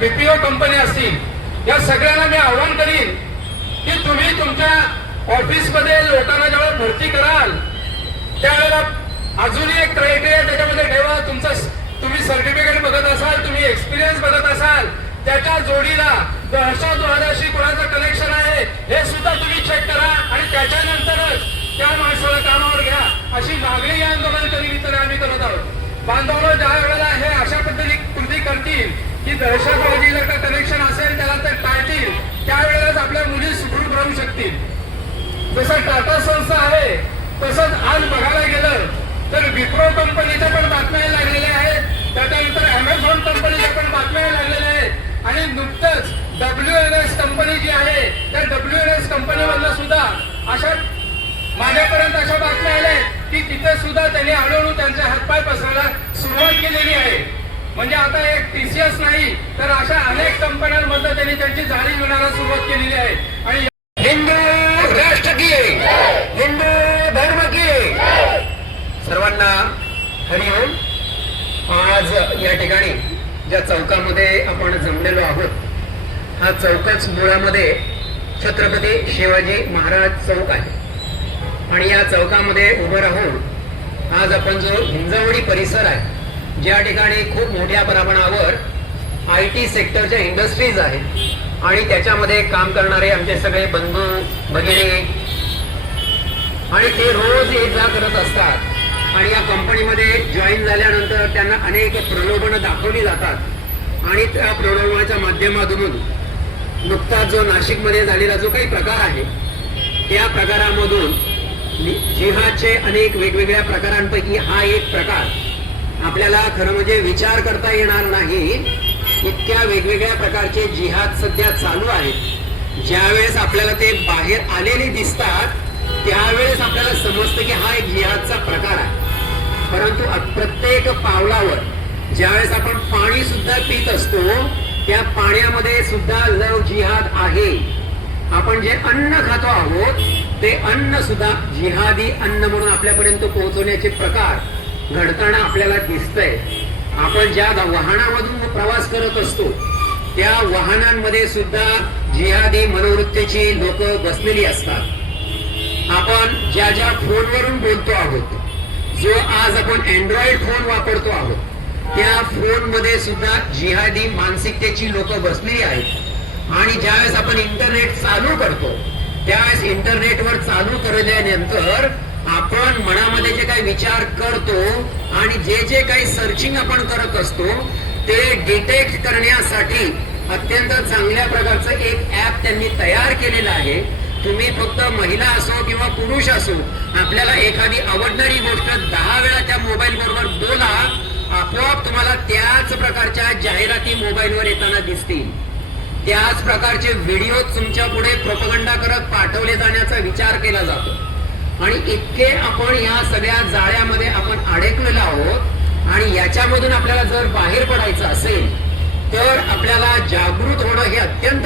BPO company असतील, या सगळ्यांना मी आव्हान करीन की तुम्ही तुमच्या ऑफिसमध्ये लोकांना जेव्हा भरती कराल त्यावेळेला अजूनही एक क्रायटेरिया त्याच्यामध्ये ठेवा. तुम्ही सर्टिफिकेट बघत असाल, तुम्ही एक्सपिरियन्स बघत असाल, त्याच्या जोडीला दहशतवादाशी कोणाचं कनेक्शन आहे हे सुद्धा तुम्ही चेक करा आणि त्याच्यानंतरच त्या माणसाला कामावर घ्या, अशी मागणी या आंदोलन निमित्ताने आम्ही करत आहोत. बांधवांनो, ज्या वेळेला हे अशा पद्धतीने कृती करतील की दहशतवादी जर का कनेक्शन असेल त्याला ते टाळतील, त्यावेळेलाच आपल्या मुली सुखरूप राहू शकतील. जसं टाटा संस्था आहे तसंच आज बघायला गेलं तर विप्रो कंपनीच्या पण बातम्या लागलेल्या आहेत, त्याच्यानंतर अमेझॉन कंपनीच्या पण बातम्या लागलेल्या आहेत आणि नुकतंच WNS कंपनी जी आहे त्या WNS कंपनीमधनं सुद्धा अशा माझ्यापर्यंत अशा बातम्या आल्या की तिथे सुद्धा त्यांनी हळूहळू त्यांचे हातपाय पसरायला सुरुवात केलेली आहे. म्हणजे आता एक TCS नाही तर अशा अनेक कंपन्यांमध्ये त्यांनी त्यांची जाळी विणायला सुरुवात केलेली आहे. आणि हिंदू राष्ट्र की, हिंदू धर्म की, सर्वांना हरिओम. आज या ठिकाणी ज्या चौकामध्ये आपण जमलेलो आहोत हा चौकच मुळामध्ये छत्रपती शिवाजी महाराज चौक आहे आणि या चौकामध्ये उभं राहून आज आपण जो हिंजवडी परिसर आहे ज्या ठिकाणी खूप मोठ्या प्रमाणावर IT सेक्टरच्या इंडस्ट्रीज आहेत आणि त्याच्यामध्ये काम करणारे आमचे सगळे बंधू भगिनी आणि ते रोज ये जा करत असतात आणि या कंपनीमध्ये जॉईन झाल्यानंतर त्यांना अनेक प्रलोभनं दाखवली जातात आणि त्या प्रलोभनाच्या माध्यमातून नुकताच जो नाशिकमध्ये झालेला जो काही प्रकार आहे त्या प्रकारामधून जिहादचे अनेक वेगवेगळ्या प्रकारांपैकी हा एक प्रकार आपल्याला खरं म्हणजे विचार करता येणार नाही. इतक्या वेगवेगळ्या प्रकारचे जिहाद सध्या चालू आहेत. ज्यावेळेस आपल्याला ते बाहेर आलेले दिसतात त्यावेळेस आपल्याला समजतं की हा एक जिहादचा प्रकार आहे. परंतु प्रत्येक पावलावर ज्यावेळेस आपण पाणी सुद्धा पित असतो त्या पाण्यामध्ये सुद्धा लव जिहाद आहे. आपण जे अन्न खातो आहोत ते अन्न सुद्धा जिहादी अन्न म्हणून आपल्यापर्यंत पोहोचवण्याचे प्रकार घडताना आपल्याला दिसतंय. आपण ज्या वाहनामधून प्रवास करत असतो त्या वाहनांमध्ये सुद्धा जिहादी मनोवृत्तीची लोक बसलेली असतात. आपण ज्या ज्या फोनवरून बोलतो आहोत, जो आज आपण अँड्रॉइड फोन वापरतो आहोत त्या फोन मध्ये सुद्धा जिहादी मानसिकतेची लोक बसलेली आहेत. आणि ज्यावेळेस आपण इंटरनेट चालू करतो त्यावेळेस इंटरनेटवर चालू केल्यानंतर आपण मनामध्ये जे काही विचार करतो आणि जे जे काही सर्चिंग आपण करत असतो ते डिटेक्ट करण्यासाठी अत्यंत चांगल्या प्रकारचं एक ऍप त्यांनी तयार केलेलं आहे. तुम्ही फक्त महिला असो किंवा पुरुष असो आपल्याला एखादी आवडणारी गोष्ट 10 वेळा त्या मोबाईल बरोबर बोला, आपोआप तुम्हाला त्याच प्रकारच्या जाहिराती मोबाईलवर येताना दिसतील. त्याच प्रकारचे व्हिडिओ तुमच्या पुढे प्रोपगंडा करत पाठवले जाण्याचा विचार केला जातो आणि इतके आपण या सगळ्या जाळ्यामध्ये आपण अडकलेलो आहोत. आणि याच्यामधून आपल्याला जर बाहेर पडायचं असेल तर आपल्याला जागृत होणं हे अत्यंत